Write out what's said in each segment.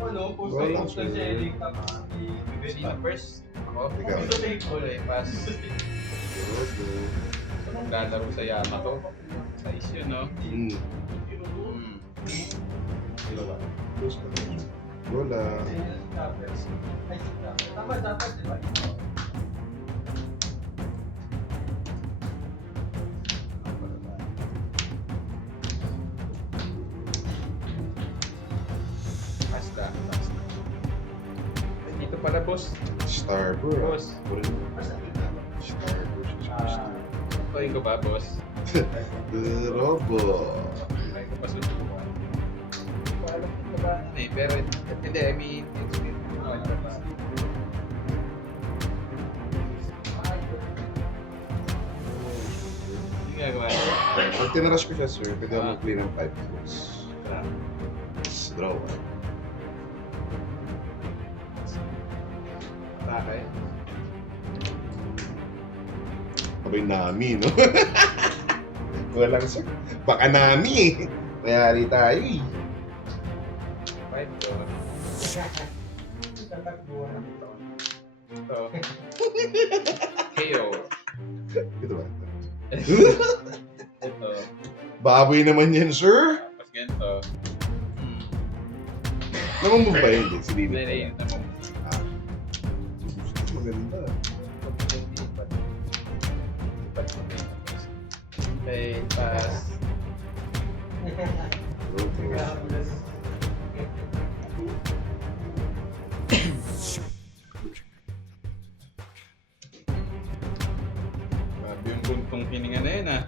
Ano, post Well, na post na siya, link ka pa. Sino first? Ako? Ikaw. Ito sa ikaw Okay, pass. Good. Maglalaro sa Yamato. Size yun, no? Hmm. Sino ba? Wala. Tama, dapat, di ba? Pass ka. Dito pala, boss. Starboard. Boss. Starboard. Tutuin ko ba, boss? Robo. Tutuin ko pa susubukan. Hindi ko alam kung ba eh. Pero, hindi, I mean, experience ko naman ba? Hindi gagawa. Pag tinarush ko siya, sir, pwede ako mag-play ng 5 calls. Let's draw one. Takay. Abay Nami, no? Walang sir. Baka Nami eh. Mayari tayo eh. 5 ko. Ito. KO. Ito ba? Ito. Baboy naman yan, sir. Tapos ganito. Namamove ba yun? Si Bibi? Hindi, yun naman. Ah. Maganda. Okay, pass. Okay. Grabe yung buntong hininga na yun, ah.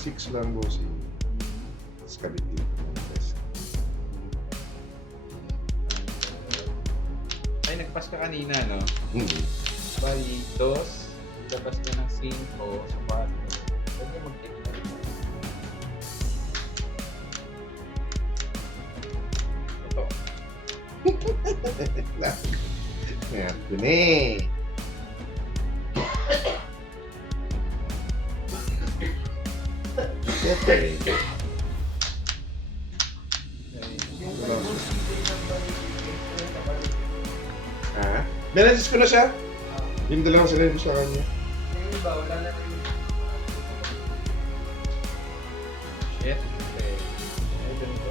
Six lang po si Scality. Ay, nagpas ka kanina, no? Hmm. Bali, dos. Labas ka ng 5 sa 4. Pwede mag-take na rin. Ito. Ayan, yun eh. Okay. Ha? Nalasis ko na siya. Yung dalawang sinay ko sa kanya. Yung iba, wala na rin. Shit. Okay. Ay, ganito.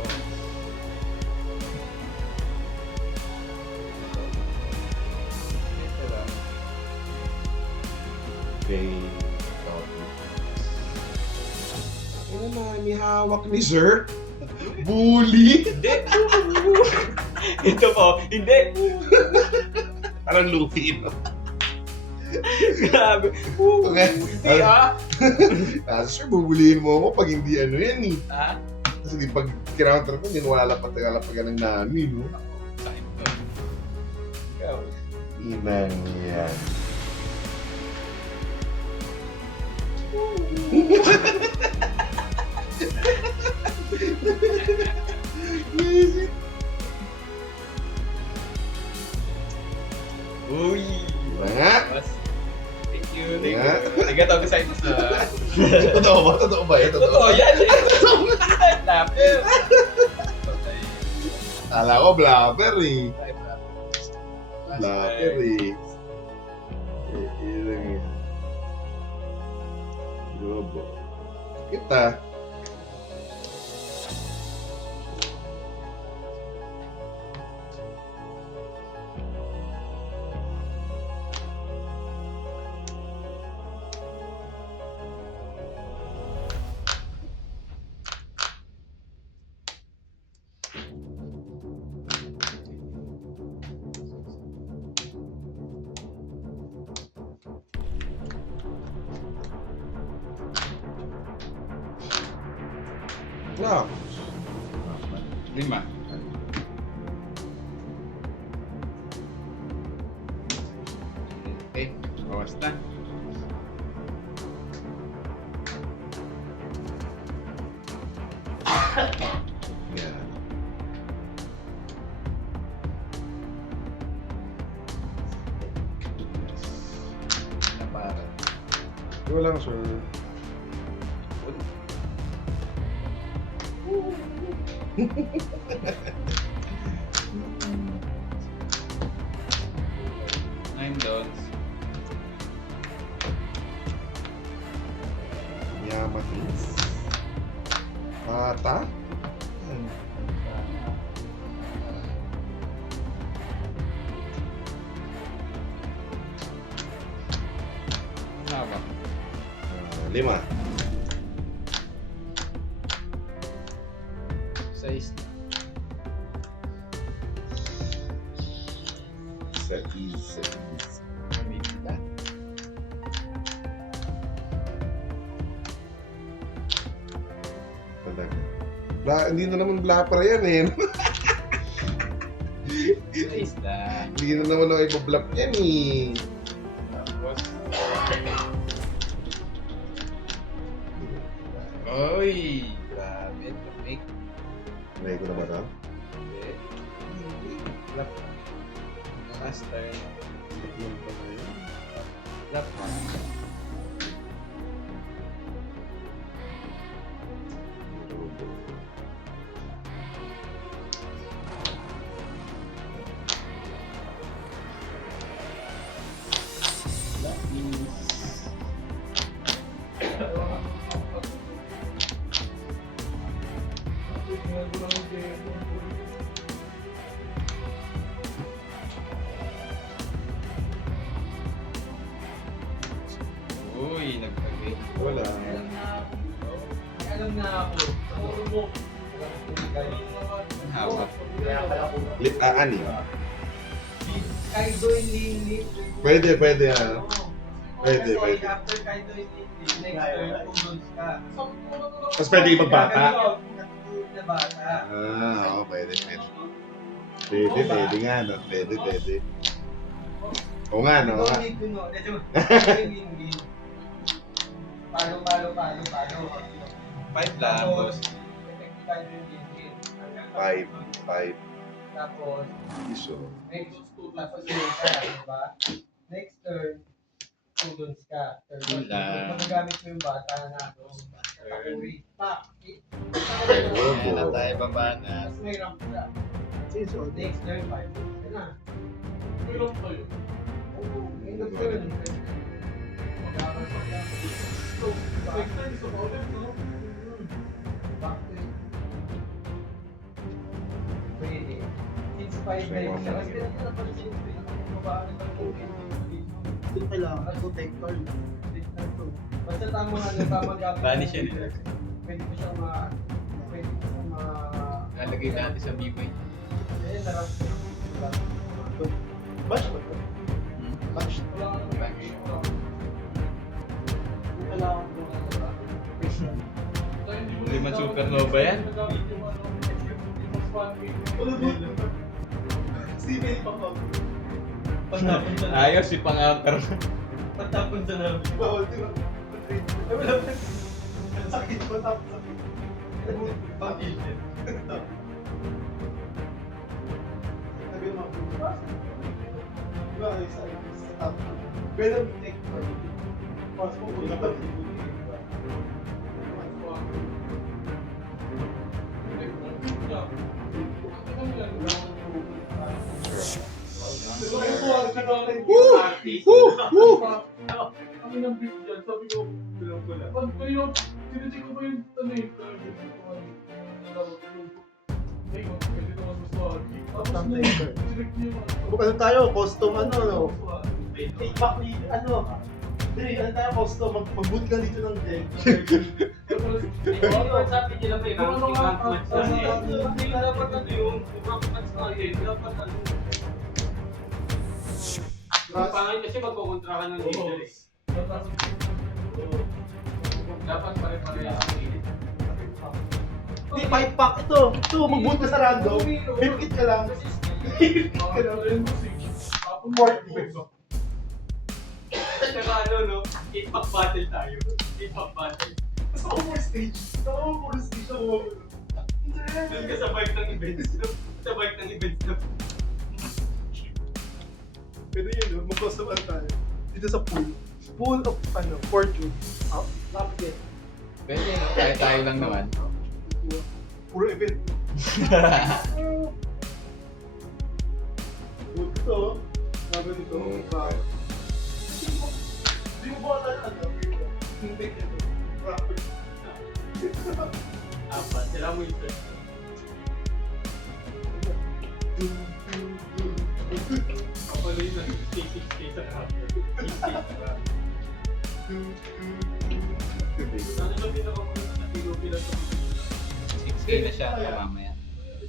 Ito lang. Okay. Ano na, may hawak ni Sir? Bully? Hindi! Ito po, hindi! Parang Luffy, no? Grabe! Okay. Hindi ah! Sir, bubulihin mo ako pag hindi ano yan eh. Ha? Kasi di pag kinounter ko, hindi mo lalapat-lalapat ka ng nami, no? Sakit to. Ikaw. Inang yan. Uy! Nga? Mas, thank you, thank Nga? you. Nagkatawag sa ito sa... Totoo ba? Totoo ba? Totoo yan! Tapos! Kala ko blabber eh. Blabber eh. Yun lang eh. Robo. Kita. Yeah. 5. Okay, bawas na. Yeah. Na para. Ito lang, sir. $9. Yamatis. Mata. Hawak. 5. 6. 6. May pila. Hindi na naman blapper yan eh. 6 lang. Hindi na naman ako ipablap yan eh. Tapos. Oy! Grabe. Make. May ko na ba ito? Lap. Last turn. Lap. Uy, nagtagay. Wala. Alam na ako. Puro mo. Hawak. Anim. Kaido hindi. Pwede ah. Pwede. After Kaido hindi. Next turn, Udons ka. Tapos pwede ipagbata. Na bata. Oo, pwede. Pwede nga, no? Pwede. Oo nga, no? Palo. 5 lang, boss. 5. Tapos, Iso. next 2 plus ka, diba? Next turn, Udons ka. Yun lang. Magagamit mo yung bata na Takuri. Pak! Ayan na tayo, baba na. Tapos may ramp ka. Next turn, 5. Yan na. May ramp kayo. Oo, may ramp kayo. Next turn, isa pa ulit, no? Back to it. Pwede. Since 5 life siya. Kasi napansin ko pinakababaan ng token. Ito kailangan protector. Basta tamang gamit. Vanish yan eh. Pwede ko siyang Lalagay natin sa B-Boy. Eh, sarap. Bash ba ito? Bash. Wala ka nang Bash. Kailangan ko. Liman supernova yan. Steven pa pa. Ayos si pang-outer. Pagtapon sa namin. Bawal di ba? Ay, wala pa. Ang sakit pa tapos sakit. Bakit? Sabi mo, di ba kayo sa top? Pero take part. Pas mo kung dapat Kami ng beef dyan, sabi ko, pag kayo, tinitik ko ba yung tanay? Pwede naman mas mahagi. Tapos nung direct niyo Ano tayo, custom no? Feedback ni, Dre, tayo custom, mag-boot ka dito ng deck. sabi nila may ranking match na hindi dapat ano yun, ranking match na yun, dapat ano. Pangit kasi magkukontra ka ng leader eh. Dapat pare-pareha ang init. Hindi, 5 pack ito. Ito, mag-boot ka sa random. Hipkit ka lang. Hipkit ka lang. Tapos more defense. Saka ano, no? 8-pack battle tayo. 8-pack battle. Gusto ko more stage. Gusto ko more stage ako. Doon ka sa bike ng events, no? Sa bike ng events, no? Pwede yun, no? Mag-custom ano tayo. Dito sa pool. Pool of, fortune. Lapit. Pwede, no? Kaya tayo lang naman. Puro event. Pool ito. Sabi nito. Hindi mo ba ano? Hindi ito. Rapper. Apat. Sila mo ito. Kapalo yun ang stay sa rapper. Ano ba pinakamulat na pinupila sa 6K na siya, mamaya.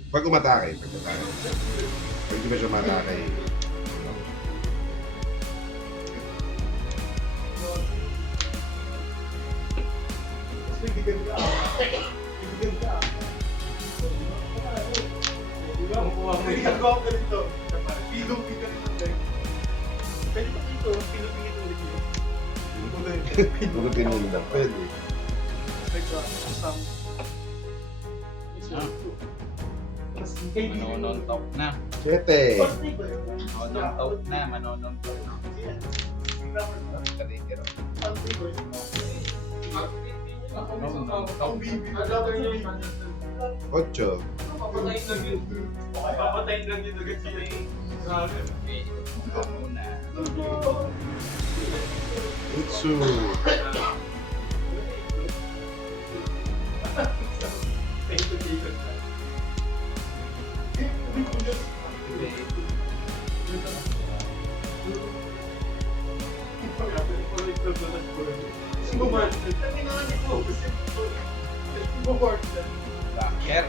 Pag umatake. Pag hindi ba siya matake? Mas may bigyan ka. Bigyan ka. Diba? Makuha mo May yun. ginagawa ko ganito. Pilupin ka rin ng deck. Pwede pa dito, pilupin ito ulit yun. Puro pinunda. Pwede. Mas kaibigan mo. Manonontok na. 7. Manonontok na, manonontok na. Kalingero. Ang bibi. Ocho. Papatayin lang yun. Papatayin lang yun agad sila eh. Grabe. Okay, ito muna. Utsu. Thank you, Jacob. Activate. Backer.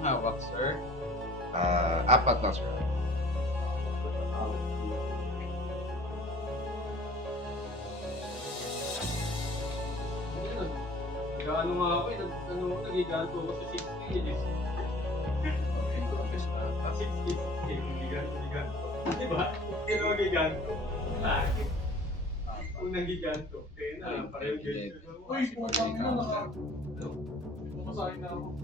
Hawak, sir. Apat na, sir. Gaano nga ako eh, nagiganto ako sa 60 eh. 60 nagiganto. Diba? Sino nagiganto? Kung nagiganto, kaya na, pareho ganito. Uy, pumapang na naka. Pumasahin na ako.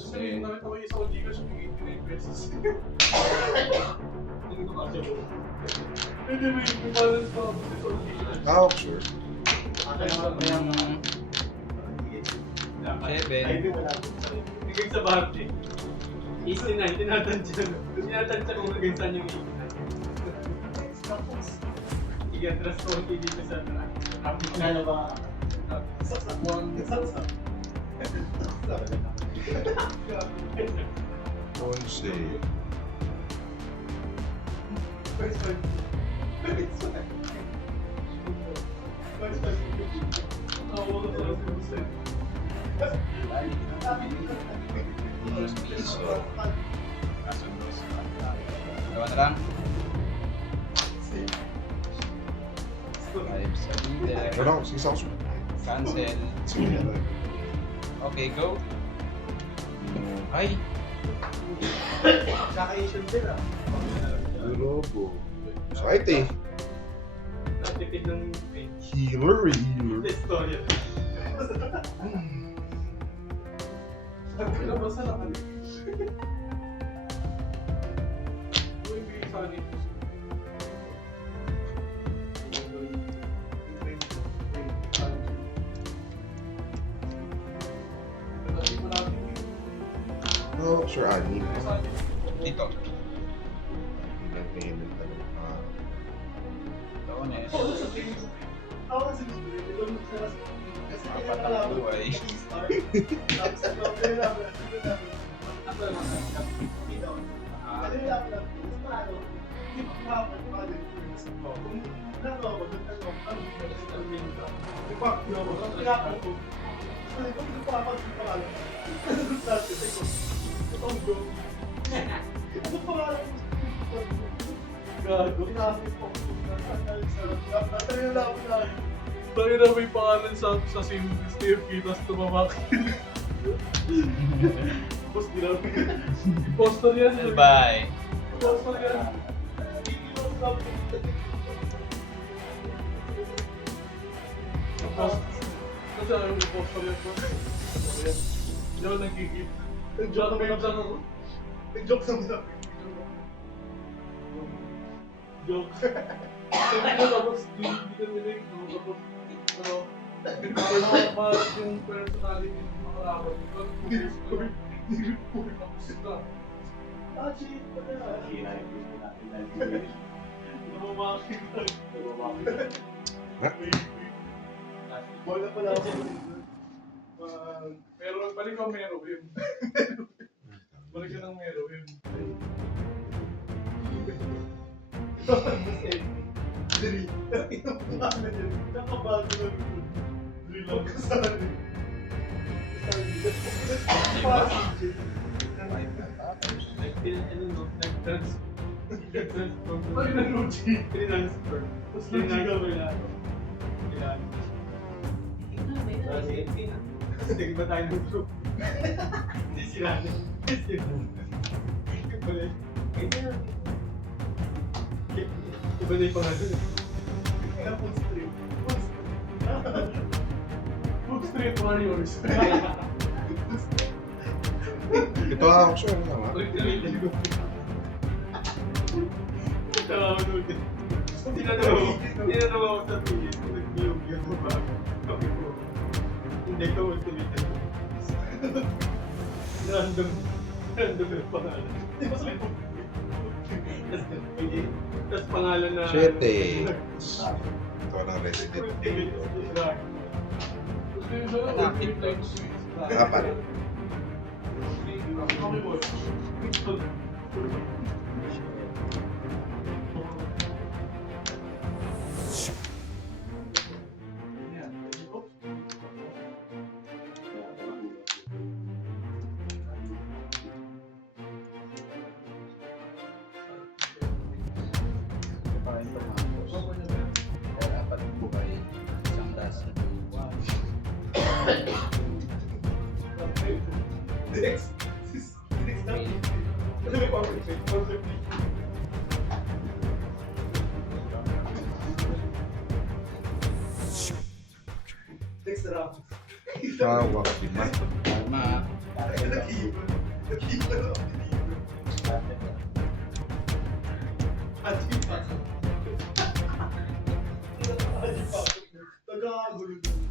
Sasabihin namin ako yung sa Gcash, may 89 pesos. Hindi ko kasi mo. Hindi, may balance pa ako sa Gcash. Sure. Yung 7. Ay, di wala. Bigay sa barte. 89, tinatansya. Tinatansya kung hanggang saan yung 89. Sige, atras ko ang dito sa track. Tapos na ba? Saksak. Saksak. 11. First time. First time. First time. Ako ko sa first Piso. Gawa na lang. 5 sa leader. Wala ko, 6,000. Cancel. Sige na. Okay, go. Ay! Kaka-Asian din ah. Robo. Sakit eh. Natipid ng Healer. Testoria. Sabi ko basta naman. Uy, bigay sa akin. No, sure, ani. Dito. Ilan ngayon ng tanong. Taon eh. Oo, sa tingin ko. Ako kasi gusto rin. Ito yung sa kasi Apat na buhay. Tapos ito, kaya namin. Ako naman. Ito. Ano yung namin lang. Mas paano? Hindi pa kumapag pa din. Kung nagawa ko, nagtanong, ano yung sabihin ka? Di ba, kung pinapag ko, sabi ko, hindi pa kapag yung pangalan. Ito ang bro. Ano pangalan mo? Gago. Pinapag ko. Natayo lang ako na. Tayo na may pangalan sa Steve Kitas tumamaki. Tapos ginamit. Impostor yan. Bye. Impostor yan. Kasi yung impostor yan po. Hindi ako nagkikip. Nag-joke naman ako. Nag-joke naman ako. Joke. Tapos hindi ka nila tapos ano, mahal yung personality ng mga kalaban. Ah, shit pala. Namamaki ka. Wala pala ako. Pero balik ka mero yun. Balik ka ng mero yun. Dali. Nakabago na rin. Dali lang kasali. Ay, na-Luchi. Transfer. Tapos Luchi ka ba yan? Sige ba tayo ng group? Hindi sila. Iba na yung pangalan. Kaya full stream. Food Street Warriors. Ito ang option naman. Hindi na naman ako sa pilis. Nag-view mo ba? Hindi ko ultimate. Random yung pangalan. Tapos pangalan na... Siyete. Ito ang resident. Apat. Apat po kayo. Isang dasa. Next. Next na. Ano may perfect? Next round. Tawag si Matt. Tama. Nag-iwan. Nag-iwan ako. Nag-aagulo doon.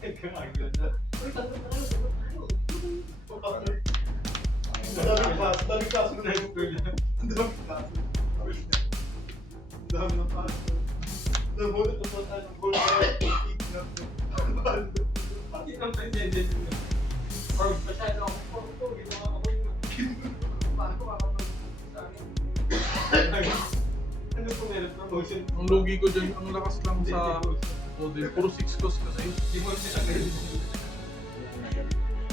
Nagkakagulo na. Daming kaso. Daming kaso na yung daming kaso. Dami ng kaso. Nahulog ko sa tayo ng goal na Bakit ang president nyo? Or masyado ako, ginawa ko yung... Paano ko makapag-promotion sa akin? Ano po meron promotion? Ang lugi ko dyan, ang lakas lang sa... Puro 6 cost kasi. Di mo siya kayo.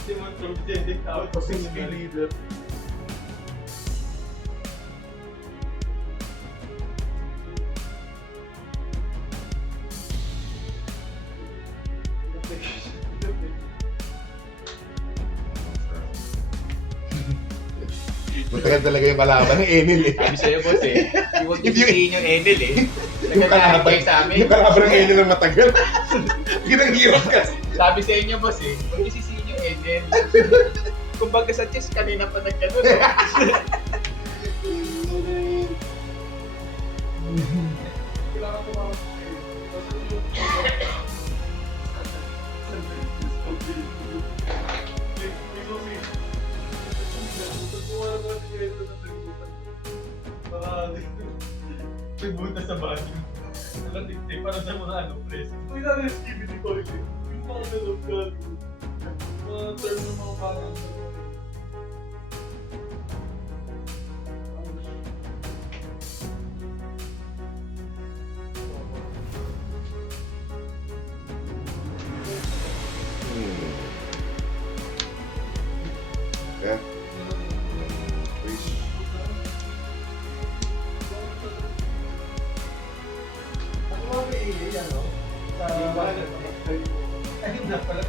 Di mo president tawag. 6 leader. Matagal talaga yung kalaban ng Enel eh. Sabi sa'yo, boss eh. Huwag yung Yung- sisihin yung Enel eh. Yung kalaban, Nagkakaroon sa amin. yung kalaban ng Enel ang matagal. Yun ang hirap kasi. Sabi sa inyo, boss eh. Huwag yung sisihin yung Enel. Kumbaga sa chess, kanina pa nagkaroon. Kailangan tumawag sa kayo. Kasi yung... Nagbuta sa body. Nakatiktik para sa mga ano, press. May na-rescue ni Koy. Yung mga ganun ka. Mga term ng mga parang. Yeah. Please. Ayun na pala.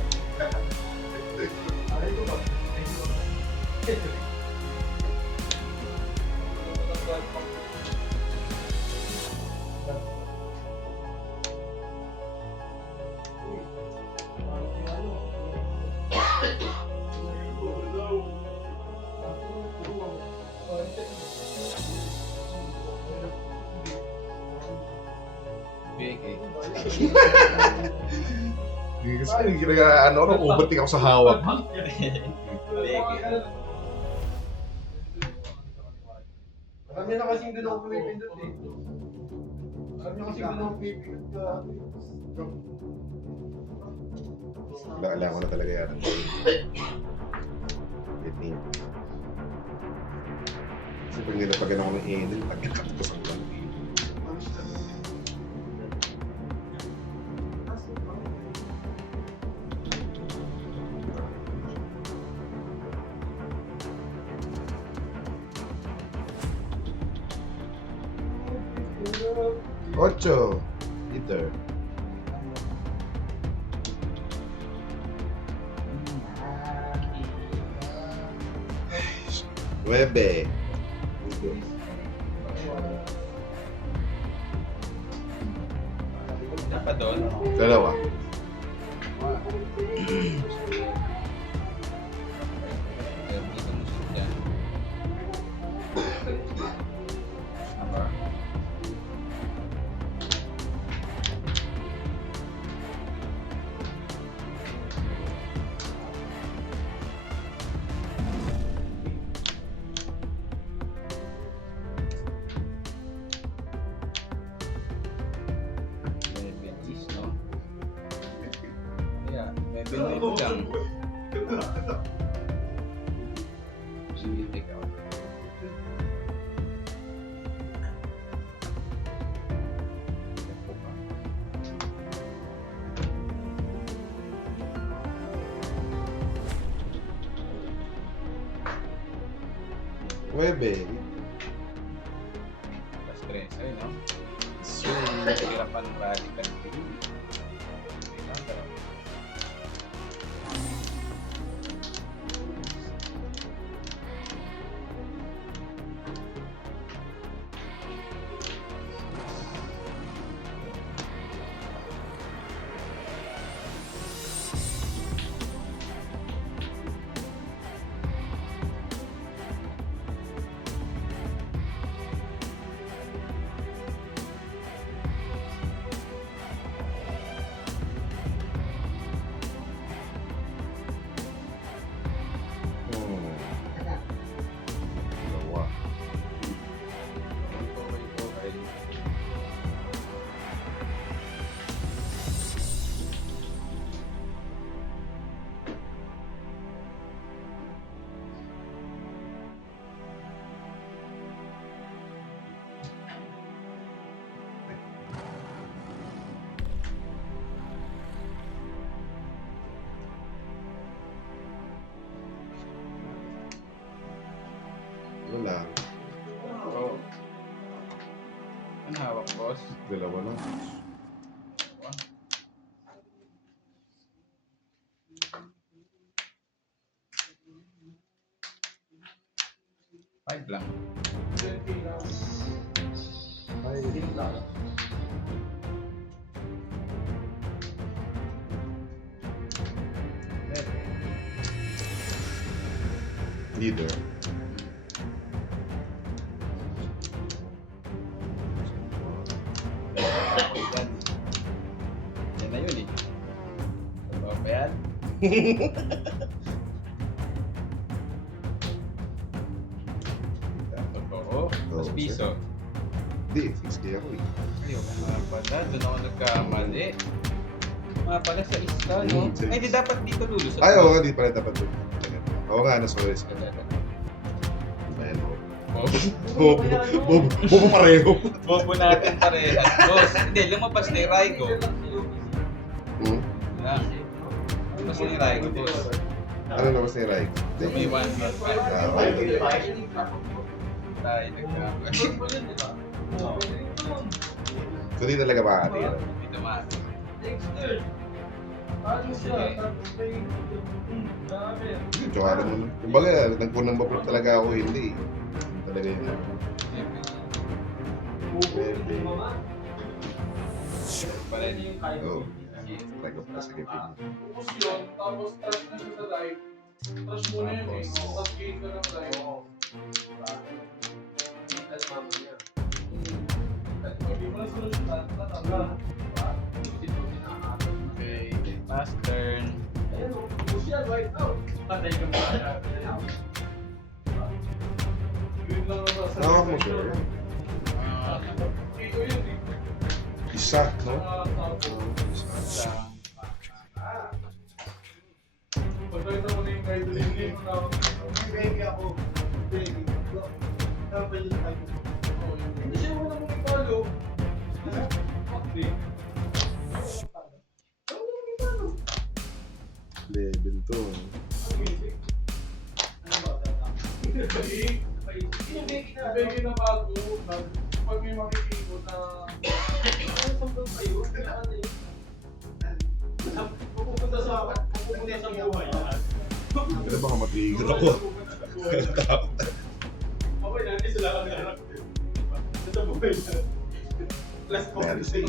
Ay, ito ba? Big eh. Hindi kasi ubatik ako sa hawak. Marami na kasing doon ako pumipindot eh. Marami na kasing doon ako pumipindot ka. Kailangan ko na talaga yan. Kasi pag nilapagan ako ng Eden, pagkakapos ang lang. Ocho. Liter. 9. Dapat doon. 2. Dito mo siya dyan. Apa? May betis, no? Kaya, may betis lang. Sige, take out. Ito pa. Nueve. Plus 3, ayun, no? So, hirapan ng rally ka. Dalawa. Wala. Oo. Ano hawak, boss? Dalawa na. Five lang. Leader. Yan. Yan na yun eh. Ano ba yan? Totoo. Mas piso. Hindi, 6K ako eh. Ayaw ka nga pala. Doon ako nagkamali. Mga pala sa isa, no? Ay, di dapat dito lulusot. Ay, oo nga, di pala dapat doon. Oo nga, nasa West ka. Ayan, oo. Bobo pareho. Bobo natin parehas. Boss, hindi, lumabas na yung Raigo. Hmm? Lang. Lumabas na yung Raigo, boss. Ano naman si Rai? May 1.5. Tayo nagkamali. Kundi talaga makakatira. Hindi naman. Next turn. Ano siya? Tapos may... Dami. Tsaka naman. Kumbaga, nagpunang babrot talaga ako, hindi. Talaga yun. Bubukin yung mama. Pala Ano yung kaya Oo. mo? Talaga pa sa gipin. Focus yun, tapos touch na siya sa live. Touch muna yun eh. Tapos gain ka ng live. Touch mama niya. Hindi mo na solusyonan, tatangga. Hindi mo sinakata. Okay, last turn. Ayun, focus yan, right out. Patay ka pa. Yun lang ang nasa. Nakakap mo siya. Ito yun eh. Isa, no? Isa. Pagkakita mo na yung guide, hindi mo na ako. Baby ako. Baby. Dapat yung tayo. Hindi siya muna mong ipalo. Okay. Level to. Ibigay na bago. Pag may makikita na sambal kayo, kailangan eh. Pupunta sa buhay. Pero baka matigil ako. Okay na, hindi sila kang sa buhay na. Plus Meron si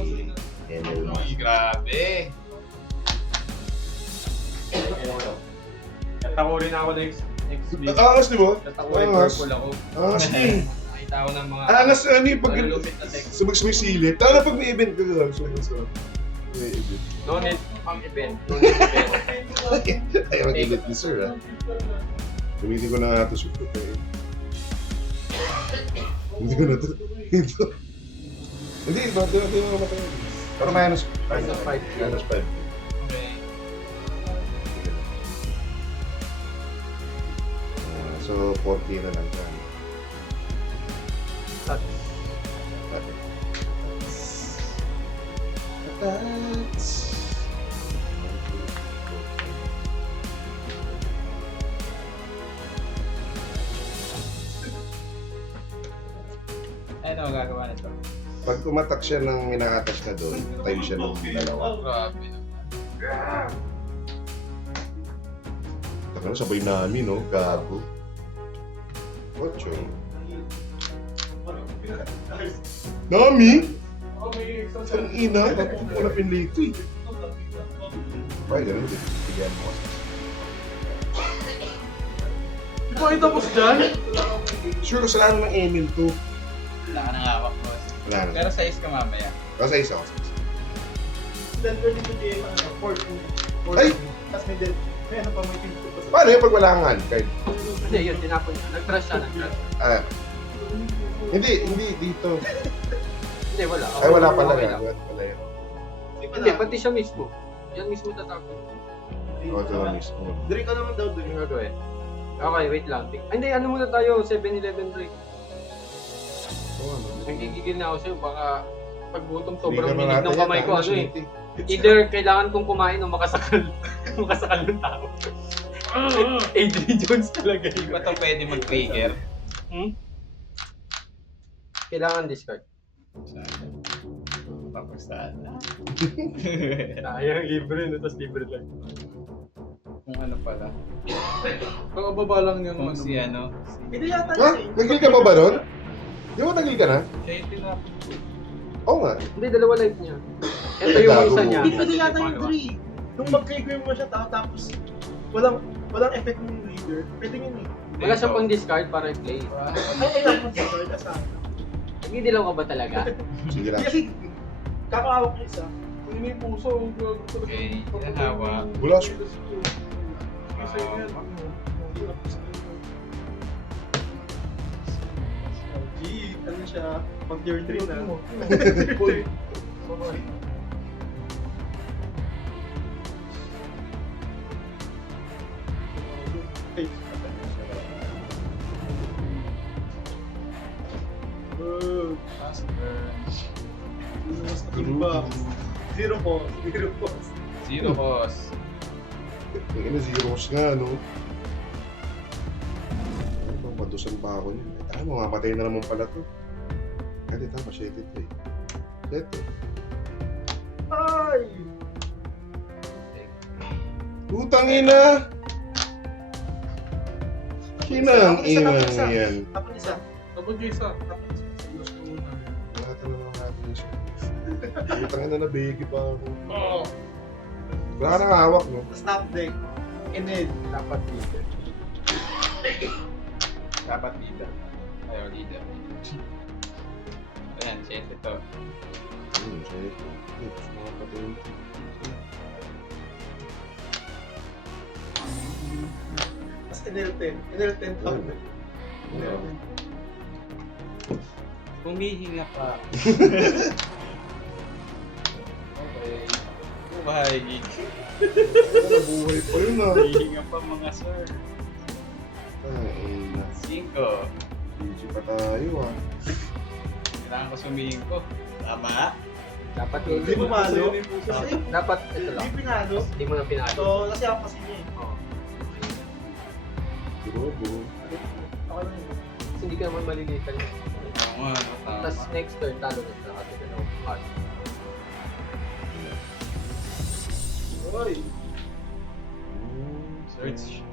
Enel. Uy, grabe. Natakurin ako next week. Angas, di ba? Natakurin Angas. purple ako. Angas eh. Nakita ko ng mga Angas, ano yung pag... malulupit na text. Sumisilip. Tama na pag may event ka lang. So, may event. No need pang event. No need event. Ayaw ang event ni sir, ah. Gamitin ko na nga ito super eh. Hindi ko na ito. Hindi, ba? Di mo matay. Pero minus 5. Minus five. Minus 5. Okay. So, 40 na lang siya. Touch. That's... Ano ang gagawa nito? Pag umatak siya ng inaatas na doon, tayo siya ng dalawa. Grabe naman. Taka na, sabay namin, no? Gago. Ocho. Nami? Oh, may extra Ang ina, tapos ko na pinlito eh. Ay, ganun din. Bigyan mo. Di ba ito tapos dyan? Sure, kasalanan ng Emil to. Wala ka nang hawak, boss. Wala na. Pero size ka mamaya. Kasi isa. Then pwede ko din, 14. Ay! Tapos may dead. May ano pa, may pinto pa sa... Paano yung pag wala kang handcard? Hindi, yun, tinapon niya. Nag-trash siya, nag-trash. Ah. Hindi dito. Hindi, wala. Ay, wala pala. Okay Okay lang. wala yun. Hindi, pati siya mismo. Yan mismo tatapon. Oo, ito na mismo. Drink ka naman daw, Yung drink. gagawin. Okay, wait lang. Ay, hindi, ano muna tayo, 7-Eleven break. Oo, ano. Nagigigil na ako sa'yo, baka pag gutom Hindi sobrang ka minig natin ng yan, kamay ko, ano, ano eh. shitty. Either kailangan kong kumain o makasakal. Makasakal ng tao. Adrian Jones talaga Hindi yun. ba ito pwede mag-trigger? Kailangan discard. Tapos saan? Sayang, libre na, tapos libre lang. Kung ano pala. Kakababa lang yung Kung si ano. Hindi yata Ha? yun. Nagil ka pa ba doon? Di ba nagil ka na? Siya yung tinapos. Oo nga. Hindi, dalawa life niya. Ito yung Gago isa mo. niya. Hindi pwede yata yung 3. Nung mag-trigger mo siya, tapos walang effect ng leader. Pwede yun eh. Wala siyang pang discard para i-play. Ay, mag-discard asa. Nagdidilaw ka ba talaga? Sige lang. Kasi, kakahawak yung isa. Kung may puso, Okay, ilan hawak? Wala siya. G, ano siya, pag tier 3 na. Last turn. Ba? Zero po. Zero cost. Tingin na zeros nga, no? Ano ba, madusan pa ako yun. Ay, mamamatay na naman pala to. Ay, di tama, 7 to eh. Dito. Ay! Utang ina! Kinang inang yan. Tapos isa. Tapos yung isa. Gusto ko na. Lahat na naman natin siya. Utang ina na bigi pa ako. Oo. Wala ka nang hawak, no? Stop deck. Enel. Dapat leader. Dapat leader. Ayaw leader. Ayan, set ito. Sige. Gusto mo patuloy. Tapos Enel 10. Enel 10 top deck. Humihinga pa. Okay. Buhay. Nabuhay pa yun, ah. Humihinga pa mga sir. Ay, 5. easy pa tayo, ah. Kailangan ko sumingin ko. Tama. Dapat Hindi mo malo. Dapat ito lang. Hindi pinalo. Hindi mo na pinalo. So, kasi ako kasi niya eh. Oo. Drobo. Ako lang yun. Kasi hindi ka naman malilitan. Tama. Tama. Tapos next turn, talo na siya kasi dalawang card. Oy! Search.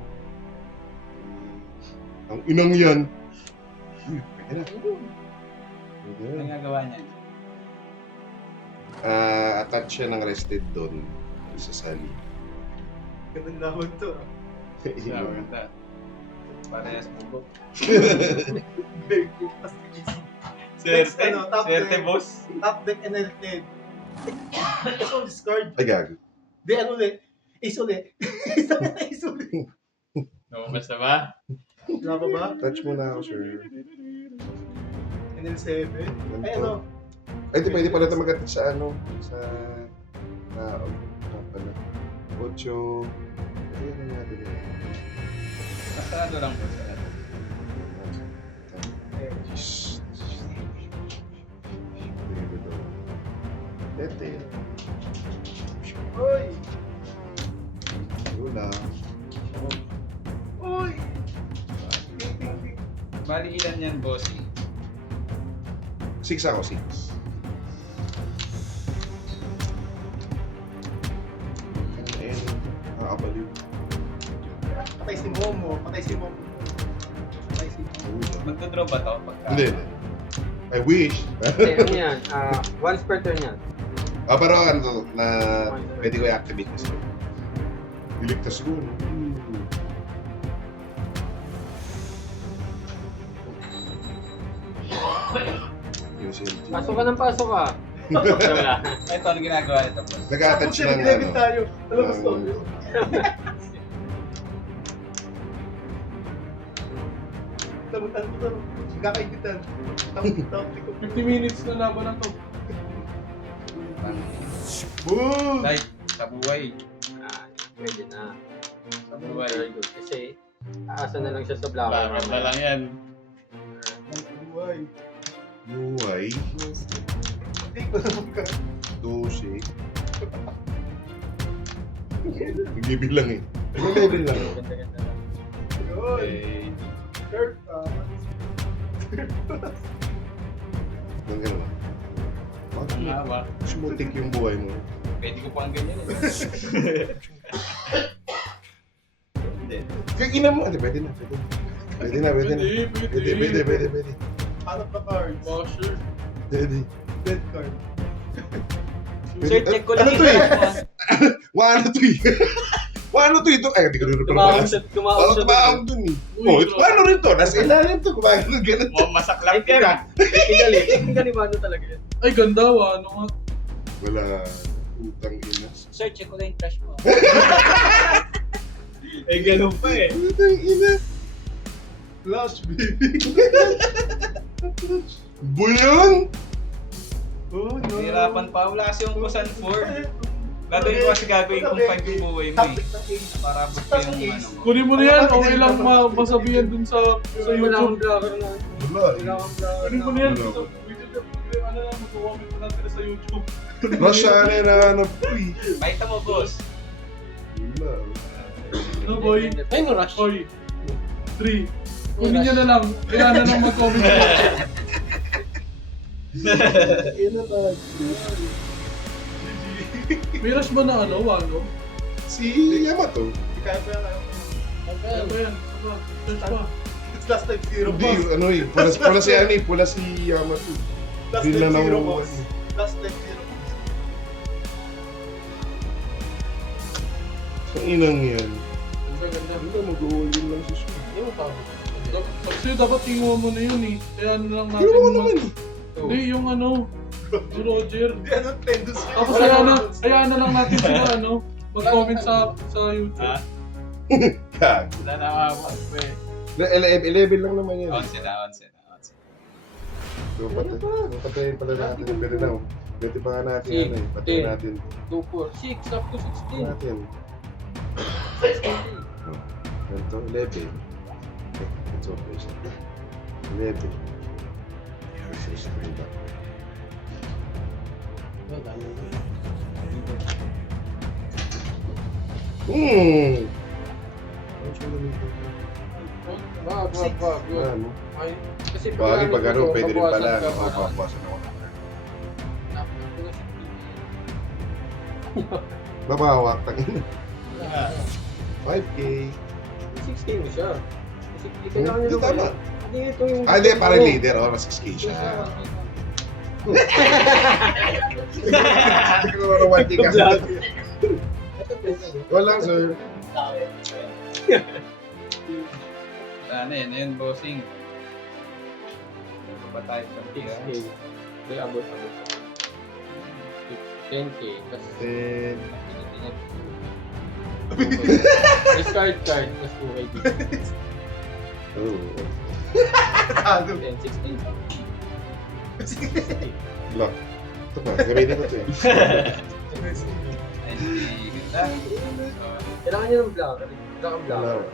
Ang inang yan. Uy, pwede na. Pwede Ano na. nga gawa niya? Attach siya ng rested doon sa sali. Ganun naman to. Siya, maganda. Parehas bubok. Big tapos easy. Swerte. Ano, top Swerte, deck. boss. Top deck Enel 10. Tapos on discard. Ay, gago. Di ano ulit. Ace ulit. Ace ulit. Lumabas na ba? Wala pa ba? Touch muna ako, sir. Enel 7. Ay ano? Ay, di pwede pala ito mag-attach sa ano? Sa... pala. 8. Pwede na natin yun. Masarado lang po. Shhh. Tete. Oy! Wala. Oy! Bali ilan yan, bossy? 6 ako, 6. Ayun. Nakakabaliw. Patay si Momo. Patay si Momo. Patay si Momo. Magdodraw ba to? Pagka... Hindi. I wish. Hindi, ano yan? Once per turn yan. Pero ano to, na pwede ko i-activate this one. Iligtas ko. Pasok ka ng pasok ka. Wala. Ito, ano ginagawa nito, boss? Nag-attach Tapos ng 7-11 ano. tayo. Alam mo to. Tamutan ko to. Kakaingitan. Tapos ko. 50 minutes na laban na to. Boom! Like, sa buhay. Pwede na. Sa buhay. Very good. Kasi, aasa na lang siya sa black. Bakit na lang yan? Buhay. Buhay. Hindi ko naman ka. 12. Nagbibilang eh. Ano level lang? Ganda-ganda lang. Yun. Eh, Third. Nang gano'n ba? ang hawa. Sumutik yung buhay mo. Pwede ko pang ganyan eh. Kaya ina mo. Hindi, pwede na. Pwede na. Pwede. Hanap na cards. Washer. Pwede. Dead card. Sir, check ko lang Ano to eh? Wano to eh? Wano to ito? Ay, hindi ko rin Tumawag pala. siya. Oo, tumawag dun eh. Oh, ito paano rin to? Nasa ilalim to. Kumagano ganun. Oh, masaklap yan ah. Technically, mano talaga yan. Ay, ganda. Ano nga. Wala. Utang ina. Sir, check ko lang yung trash mo. Eh, ganun pa eh. Utang ina. Flash, baby. Buyon! Oh, no. Hirapan pa. Wala kasi yung kusan 4. Gagawin ko kasi gagawin kung 5 yung buhay mo Top eh. deck ng ace. Para abot ko yung ano mo. Kunin mo na yan. Okay lang masabihan dun sa Wala akong YouTube. blocker na. Wala Wala akong blocker Kunin mo na na. yan. Wala. Ano lang, mag-comment na natin sa YouTube. Rush sana na hanap ko eh. Pakita mo, boss. Wala. Ano, boy? Ay, no rush. Oy. 3. Kunin nyo na lang. Kailangan na lang mag-comment. Yun na talaga. May rush ba na ano, walo? Si Yamato. Kaya pa yan. Ano ba yan? Ano? Search pa. It's last time zero Hindi, boss. ano eh. Pula si ano eh. Pula si Yamato. Last Hindi time na zero nakuha. boss. Last time zero boss. Ang inang yan. Ang ganda. Hindi, mag-uulin lang si Shu. Hindi mo tawag. Kasi dapat kinuha mo na yun eh. Kaya ano lang natin. Ginawa ko naman eh. Hindi, yung ano, si Roger. Hindi, ano, tendos yun. Tapos hayaan na lang natin sila ano, mag-comment sa YouTube. Kag. Wala na ako. 11 lang naman yan. 11 na. Patayin pala natin yung Bernaw. Pwede pa nga natin Si- ano eh. Patayin natin. 2, 4, 6, up to 16. Natin. Ito, 11. Ito, 11. Hmm. Wag. Ano? Ay, kasi Bagay pag ano, ito, pwede rin pala. babawasan ka pa. Mababawasan ako. Babawak, tangin. 5K. 16 mo siya. Kasi Hindi tama. Hindi ito yung... Ah, hindi, parang leader. O, 6K siya. Hindi ko naman 1K kasi. Wala, sir. Ano yun, bossing. Ano ba tayo sa 6K. Hindi, abot. 10K. Tapos... 10. Discard card. Tapos 2 ID. Oh. 10, 16. Lock. Ito pa, gamitin ko ito eh. Kailangan niya ng blocker. Kailangan Wala. blocker.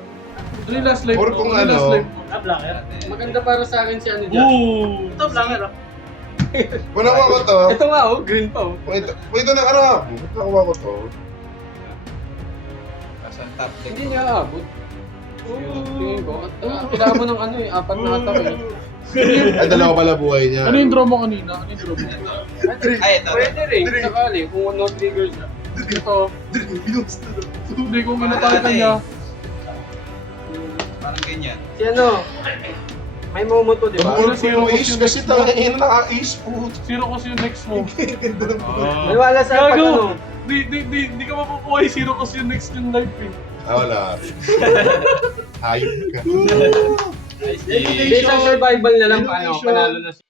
Ano yung last live Or mo? kung Ano yung last ano, live mo? Maganda para sa akin si ano dyan. Ooh! Ito, blocker ah. kung nakuha ko to, Ito nga oh, green pa oh. kung ito na ano, kung nakuha ko to, Kasan top deck. Hindi niya aabot. Tingin ko. Kailangan mo ng ano eh, 4 na attack eh. ay dalawa pala buhay niya. Ano yung draw mo kanina? Ano yung draw mo? Ay, ito. Pwede rin, sakali, kung no trigger siya. Ito, Binuhos na lang. hindi ko minatay ka niya. Parang ganyan. Si ano, may momo to, di ba? Ang cool mo is kasi tangin naka-ace po. Zero kasi yung next mo. Ganda ng buhay. Maniwala sa pag Gago! ano. Di ka mapupuhay. Zero kasi yung next yung life eh. Ah, wala. Hayop ka. Nice Hindi, sa survival na lang paano, panalo na si